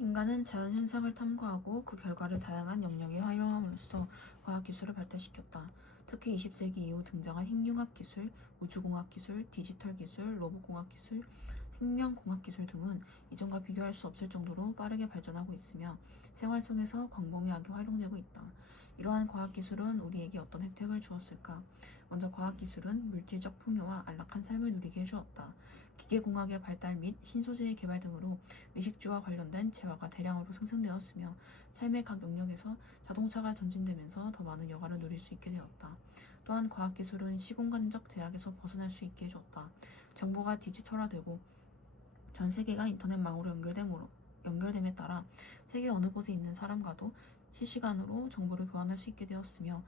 인간은 자연 현상을 탐구하고 그 결과를 다양한 영역에 활용함으로써 과학기술을 발달시켰다. 특히 20세기 이후 등장한 핵융합 기술, 우주공학 기술, 디지털 기술, 로봇공학 기술, 생명공학 기술 등은 이전과 비교할 수 없을 정도로 빠르게 발전하고 있으며 생활 속에서 광범위하게 활용되고 있다. 이러한 과학기술은 우리에게 어떤 혜택을 주었을까? 먼저 과학기술은 물질적 풍요와 안락한 삶을 누리게 해주었다. 기계공학의 발달 및 신소재의 개발 등으로 의식주와 관련된 재화가 대량으로 생산되었으며 삶의 각 영역에서 자동차가 전진되면서 더 많은 여가를 누릴 수 있게 되었다. 또한 과학기술은 시공간적 제약에서 벗어날 수 있게 해줬다. 정보가 디지털화되고 전 세계가 인터넷망으로 연결됨에 따라 세계 어느 곳에 있는 사람과도 실시간으로 정보를 교환할 수 있게 되었으며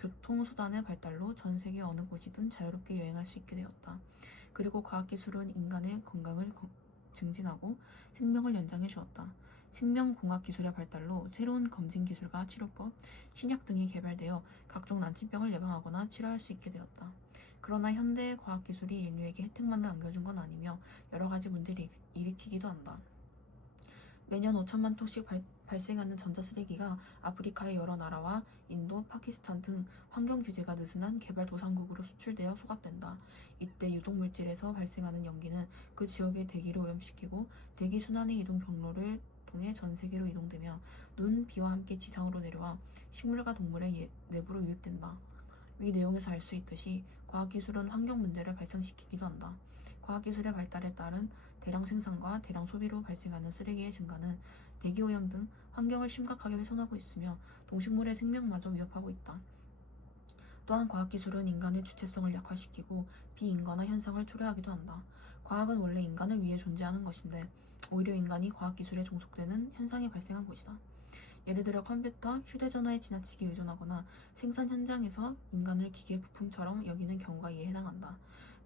교통수단의 발달로 전 세계 어느 곳이든 자유롭게 여행할 수 있게 되었다. 그리고 과학기술은 인간의 건강을 증진하고 생명을 연장해 주었다. 생명공학 기술의 발달로 새로운 검진 기술과 치료법, 신약 등이 개발되어 각종 난치병을 예방하거나 치료할 수 있게 되었다. 그러나 현대의 과학기술이 인류에게 혜택만을 안겨준 건 아니며 여러 가지 문제를 일으키기도 한다. 매년 5천만 톤씩 발생하는 전자쓰레기가 아프리카의 여러 나라와 인도, 파키스탄 등 환경 규제가 느슨한 개발도상국으로 수출되어 소각된다. 이때 유독물질에서 발생하는 연기는 그 지역의 대기를 오염시키고 대기 순환의 이동 경로를 통해 전 세계로 이동되며 눈, 비와 함께 지상으로 내려와 식물과 동물의 내부로 유입된다. 위 내용에서 알 수 있듯이 과학기술은 환경 문제를 발생시키기도 한다. 과학기술의 발달에 따른 대량 생산과 대량 소비로 발생하는 쓰레기의 증가는 대기오염 등 환경을 심각하게 훼손하고 있으며 동식물의 생명마저 위협하고 있다. 또한 과학기술은 인간의 주체성을 약화시키고 비인간화 현상을 초래하기도 한다. 과학은 원래 인간을 위해 존재하는 것인데 오히려 인간이 과학기술에 종속되는 현상이 발생한 것이다. 예를 들어 컴퓨터, 휴대전화에 지나치게 의존하거나 생산 현장에서 인간을 기계 부품처럼 여기는 경우가 이에 해당한다.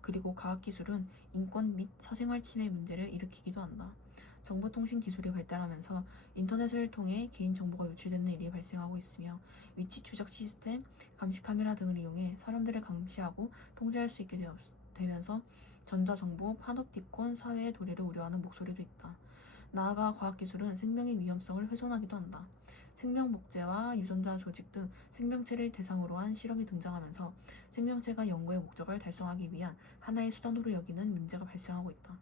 그리고 과학기술은 인권 및 사생활 침해 문제를 일으키기도 한다. 정보통신 기술이 발달하면서 인터넷을 통해 개인정보가 유출되는 일이 발생하고 있으며 위치 추적 시스템, 감시 카메라 등을 이용해 사람들을 감시하고 통제할 수 있게 되면서 전자정보 파놉티콘 사회의 도래를 우려하는 목소리도 있다. 나아가 과학기술은 생명의 위험성을 훼손하기도 한다. 생명복제와 유전자 조직 등 생명체를 대상으로 한 실험이 등장하면서 생명체가 연구의 목적을 달성하기 위한 하나의 수단으로 여기는 문제가 발생하고 있다.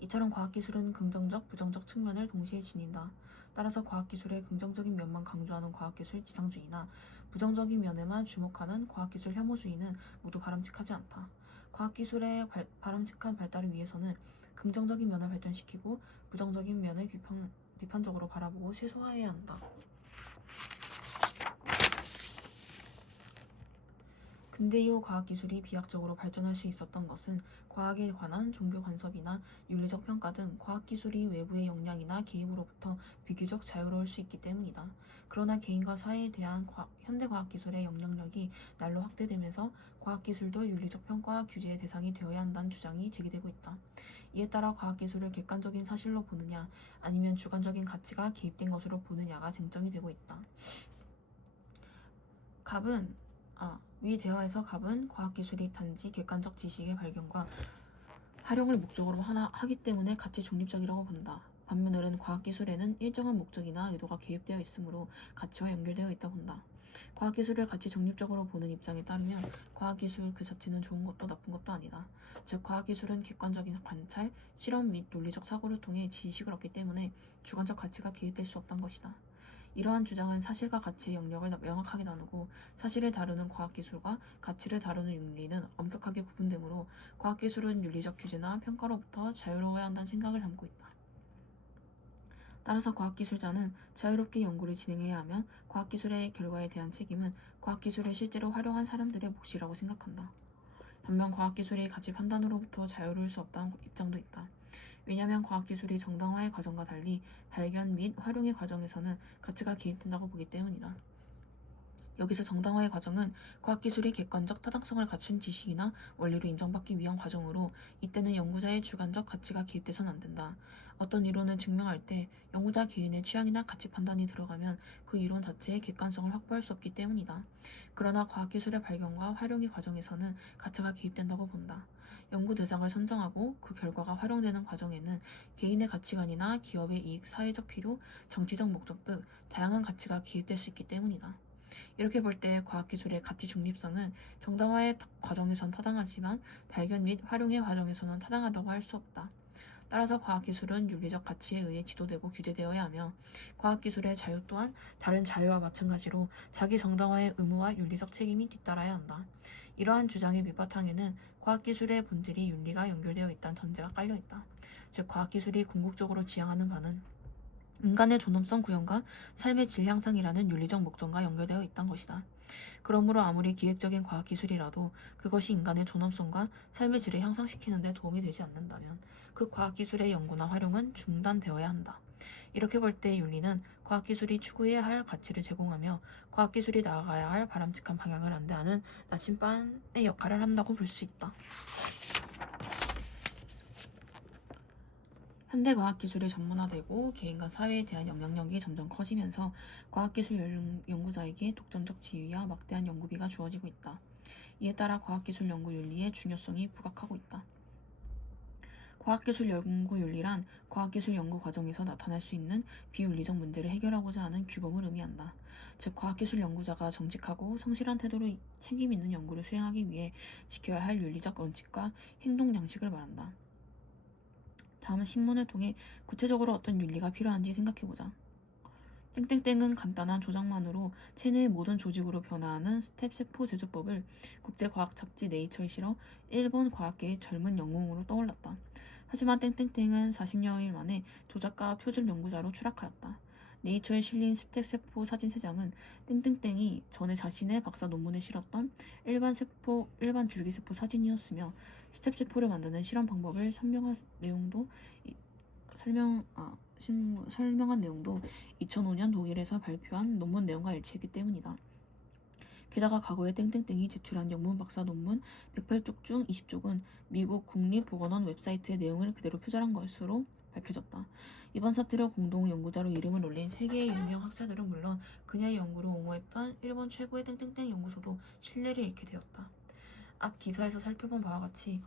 이처럼 과학기술은 긍정적, 부정적 측면을 동시에 지닌다. 따라서 과학기술의 긍정적인 면만 강조하는 과학기술 지상주의나 부정적인 면에만 주목하는 과학기술 혐오주의는 모두 바람직하지 않다. 과학기술의 바람직한 발달을 위해서는 긍정적인 면을 발전시키고 부정적인 면을 비판적으로 바라보고 최소화해야 한다. 근대 이후 과학기술이 비약적으로 발전할 수 있었던 것은 과학에 관한 종교 간섭이나 윤리적 평가 등 과학기술이 외부의 영향이나 개입으로부터 비교적 자유로울 수 있기 때문이다. 그러나 개인과 사회에 대한 현대과학기술의 영향력이 날로 확대되면서 과학기술도 윤리적 평가와 규제의 대상이 되어야 한다는 주장이 제기되고 있다. 이에 따라 과학기술을 객관적인 사실로 보느냐 아니면 주관적인 가치가 개입된 것으로 보느냐가 쟁점이 되고 있다. 위 대화에서 갑은 과학기술이 단지 객관적 지식의 발견과 활용을 목적으로 하기 때문에 가치 중립적이라고 본다. 반면 을은 과학기술에는 일정한 목적이나 의도가 개입되어 있으므로 가치와 연결되어 있다 본다. 과학기술을 가치 중립적으로 보는 입장에 따르면 과학기술 그 자체는 좋은 것도 나쁜 것도 아니다. 즉 과학기술은 객관적인 관찰, 실험 및 논리적 사고를 통해 지식을 얻기 때문에 주관적 가치가 개입될 수 없다는 것이다. 이러한 주장은 사실과 가치의 영역을 명확하게 나누고 사실을 다루는 과학기술과 가치를 다루는 윤리는 엄격하게 구분되므로 과학기술은 윤리적 규제나 평가로부터 자유로워야 한다는 생각을 담고 있다. 따라서 과학기술자는 자유롭게 연구를 진행해야 하며 과학기술의 결과에 대한 책임은 과학기술을 실제로 활용한 사람들의 몫이라고 생각한다. 반면 과학기술이 가치 판단으로부터 자유로울 수 없다는 입장도 있다. 왜냐하면 과학기술이 정당화의 과정과 달리 발견 및 활용의 과정에서는 가치가 개입된다고 보기 때문이다. 여기서 정당화의 과정은 과학기술이 객관적 타당성을 갖춘 지식이나 원리로 인정받기 위한 과정으로 이때는 연구자의 주관적 가치가 개입돼선 안 된다. 어떤 이론을 증명할 때 연구자 개인의 취향이나 가치 판단이 들어가면 그 이론 자체의 객관성을 확보할 수 없기 때문이다. 그러나 과학기술의 발견과 활용의 과정에서는 가치가 개입된다고 본다. 연구 대상을 선정하고 그 결과가 활용되는 과정에는 개인의 가치관이나 기업의 이익, 사회적 필요, 정치적 목적 등 다양한 가치가 기입될 수 있기 때문이다. 이렇게 볼 때 과학기술의 가치 중립성은 정당화의 과정에선 타당하지만 발견 및 활용의 과정에서는 타당하다고 할 수 없다. 따라서 과학기술은 윤리적 가치에 의해 지도되고 규제되어야 하며 과학기술의 자유 또한 다른 자유와 마찬가지로 자기 정당화의 의무와 윤리적 책임이 뒤따라야 한다. 이러한 주장의 밑바탕에는 과학기술의 본질이 윤리가 연결되어 있다는 전제가 깔려있다. 즉 과학기술이 궁극적으로 지향하는 바는 인간의 존엄성 구현과 삶의 질 향상이라는 윤리적 목적과 연결되어 있다는 것이다. 그러므로 아무리 기획적인 과학기술이라도 그것이 인간의 존엄성과 삶의 질을 향상시키는 데 도움이 되지 않는다면 그 과학기술의 연구나 활용은 중단되어야 한다. 이렇게 볼 때 윤리는 과학기술이 추구해야 할 가치를 제공하며 과학기술이 나아가야 할 바람직한 방향을 안내하는 나침반의 역할을 한다고 볼 수 있다. 현대 과학기술이 전문화되고 개인과 사회에 대한 영향력이 점점 커지면서 과학기술 연구자에게 독점적 지위와 막대한 연구비가 주어지고 있다. 이에 따라 과학기술 연구 윤리의 중요성이 부각하고 있다. 과학기술 연구 윤리란 과학기술 연구 과정에서 나타날 수 있는 비윤리적 문제를 해결하고자 하는 규범을 의미한다. 즉 과학기술 연구자가 정직하고 성실한 태도로 책임 있는 연구를 수행하기 위해 지켜야 할 윤리적 원칙과 행동 양식을 말한다. 다음 신문을 통해 구체적으로 어떤 윤리가 필요한지 생각해보자. 땡땡땡은 간단한 조작만으로 체내의 모든 조직으로 변화하는 스텝 세포 제조법을 국제과학 잡지 네이처에 실어 일본 과학계의 젊은 영웅으로 떠올랐다. 하지만 땡땡땡은 40여일 만에 조작가 표준 연구자로 추락하였다. 네이처에 실린 스텝 세포 사진 3장은 땡땡땡이 전에 자신의 박사 논문에 실었던 일반 줄기세포 사진이었으며 스텝 세포를 만드는 실험 방법을 설명한 내용도 2005년 독일에서 발표한 논문 내용과 일치했기 때문이다. 게다가 과거에 땡땡땡이 제출한 영문 박사 논문 108쪽 중 20쪽은 미국 국립보건원 웹사이트의 내용을 그대로 표절한 것으로 밝혀졌다. 이번 사태로 공동 연구자로 이름을 올린 세계의 유명 학자들은 물론 그녀의 연구를 옹호했던 일본 최고의 땡땡땡 연구소도 신뢰를 잃게 되었다. 앞 기사에서 살펴본 바와 같이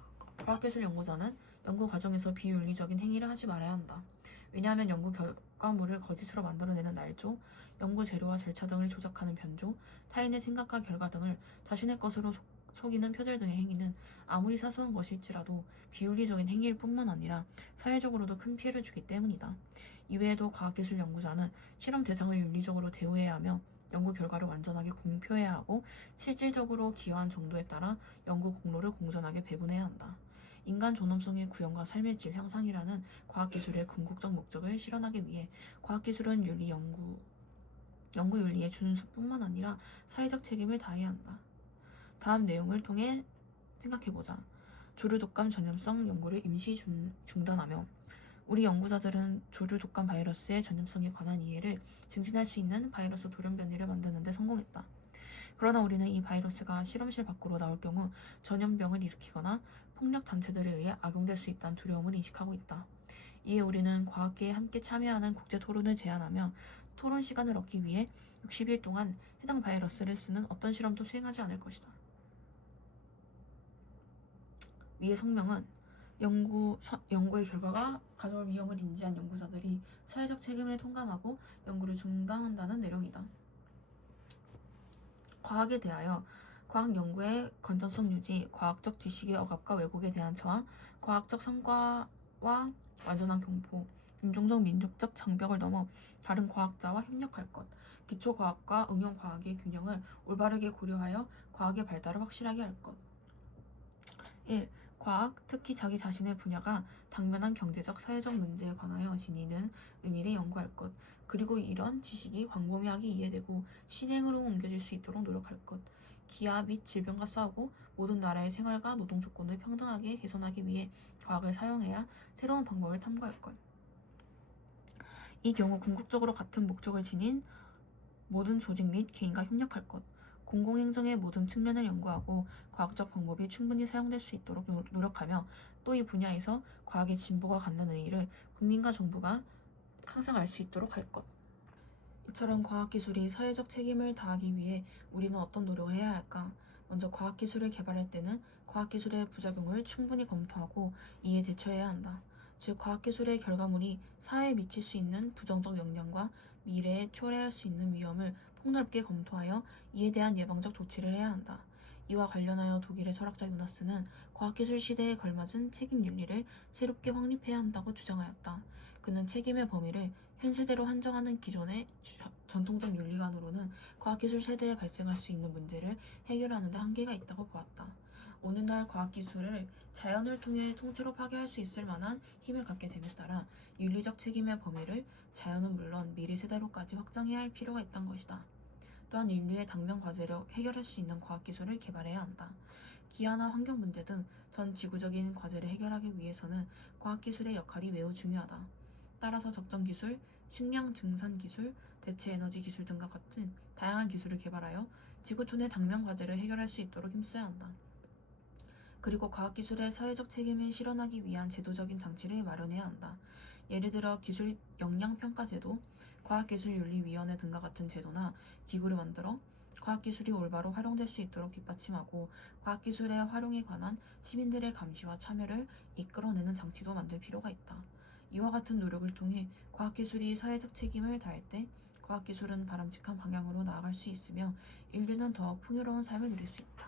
과학기술 연구자는 연구 과정에서 비윤리적인 행위를 하지 말아야 한다. 왜냐하면 연구 결과물을 거짓으로 만들어내는 날조, 연구 재료와 절차 등을 조작하는 변조, 타인의 생각과 결과 등을 자신의 것으로 속이는 표절 등의 행위는 아무리 사소한 것일지라도 비윤리적인 행위일 뿐만 아니라 사회적으로도 큰 피해를 주기 때문이다. 이외에도 과학기술 연구자는 실험 대상을 윤리적으로 대우해야 하며 연구 결과를 완전하게 공표해야 하고 실질적으로 기여한 정도에 따라 연구 공로를 공정하게 배분해야 한다. 인간 존엄성의 구현과 삶의 질 향상이라는 과학기술의 궁극적 목적을 실현하기 위해 과학기술은 연구 윤리의 준수뿐만 아니라 사회적 책임을 다해야 한다. 다음 내용을 통해 생각해보자. 조류 독감 전염성 연구를 임시 중단하며 우리 연구자들은 조류 독감 바이러스의 전염성에 관한 이해를 증진할 수 있는 바이러스 돌연 변이를 만드는 데 성공했다. 그러나 우리는 이 바이러스가 실험실 밖으로 나올 경우 전염병을 일으키거나 폭력 단체들에 의해 악용될 수 있다는 두려움을 인식하고 있다. 이에 우리는 과학계에 함께 참여하는 국제 토론을 제안하며 토론 시간을 얻기 위해 60일 동안 해당 바이러스를 쓰는 어떤 실험도 수행하지 않을 것이다. 위의 성명은 연구의 결과가 가져올 위험을 인지한 연구자들이 사회적 책임을 통감하고 연구를 중단한다는 내용이다. 과학에 대하여 과학 연구의 건전성 유지, 과학적 지식의 억압과 왜곡에 대한 저항, 과학적 성과와 완전한 공포, 인종적 민족적 장벽을 넘어 다른 과학자와 협력할 것, 기초과학과 응용과학의 균형을 올바르게 고려하여 과학의 발달을 확실하게 할 것. 1. 과학, 특히 자기 자신의 분야가 당면한 경제적, 사회적 문제에 관하여 지니는 의미를 연구할 것, 그리고 이런 지식이 광범위하게 이해되고 실행으로 옮겨질 수 있도록 노력할 것, 기아 및 질병과 싸우고 모든 나라의 생활과 노동 조건을 평등하게 개선하기 위해 과학을 사용해야 새로운 방법을 탐구할 것. 이 경우 궁극적으로 같은 목적을 지닌 모든 조직 및 개인과 협력할 것, 공공행정의 모든 측면을 연구하고 과학적 방법이 충분히 사용될 수 있도록 노력하며 또 이 분야에서 과학의 진보가 갖는 의의를 국민과 정부가 항상 알 수 있도록 할 것. 이처럼 과학기술이 사회적 책임을 다하기 위해 우리는 어떤 노력을 해야 할까? 먼저 과학기술을 개발할 때는 과학기술의 부작용을 충분히 검토하고 이에 대처해야 한다. 즉, 과학기술의 결과물이 사회에 미칠 수 있는 부정적 영향과 미래에 초래할 수 있는 위험을 폭넓게 검토하여 이에 대한 예방적 조치를 해야 한다. 이와 관련하여 독일의 철학자 요나스는 과학기술 시대에 걸맞은 책임 윤리를 새롭게 확립해야 한다고 주장하였다. 그는 책임의 범위를 현 세대로 한정하는 기존의 전통적 윤리관으로는 과학기술 세대에 발생할 수 있는 문제를 해결하는 데 한계가 있다고 보았다. 오늘날 과학기술을 자연을 통해 통째로 파괴할 수 있을 만한 힘을 갖게 됨에 따라 윤리적 책임의 범위를 자연은 물론 미래 세대로까지 확장해야 할 필요가 있다는 것이다. 또한 인류의 당면 과제를 해결할 수 있는 과학기술을 개발해야 한다. 기아나 환경 문제 등 전 지구적인 과제를 해결하기 위해서는 과학기술의 역할이 매우 중요하다. 따라서 적정 기술, 식량 증산 기술, 대체 에너지 기술 등과 같은 다양한 기술을 개발하여 지구촌의 당면 과제를 해결할 수 있도록 힘써야 한다. 그리고 과학기술의 사회적 책임을 실현하기 위한 제도적인 장치를 마련해야 한다. 예를 들어 기술 역량평가제도, 과학기술윤리위원회 등과 같은 제도나 기구를 만들어 과학기술이 올바로 활용될 수 있도록 뒷받침하고 과학기술의 활용에 관한 시민들의 감시와 참여를 이끌어내는 장치도 만들 필요가 있다. 이와 같은 노력을 통해 과학기술이 사회적 책임을 다할 때 과학기술은 바람직한 방향으로 나아갈 수 있으며 인류는 더욱 풍요로운 삶을 누릴 수 있다.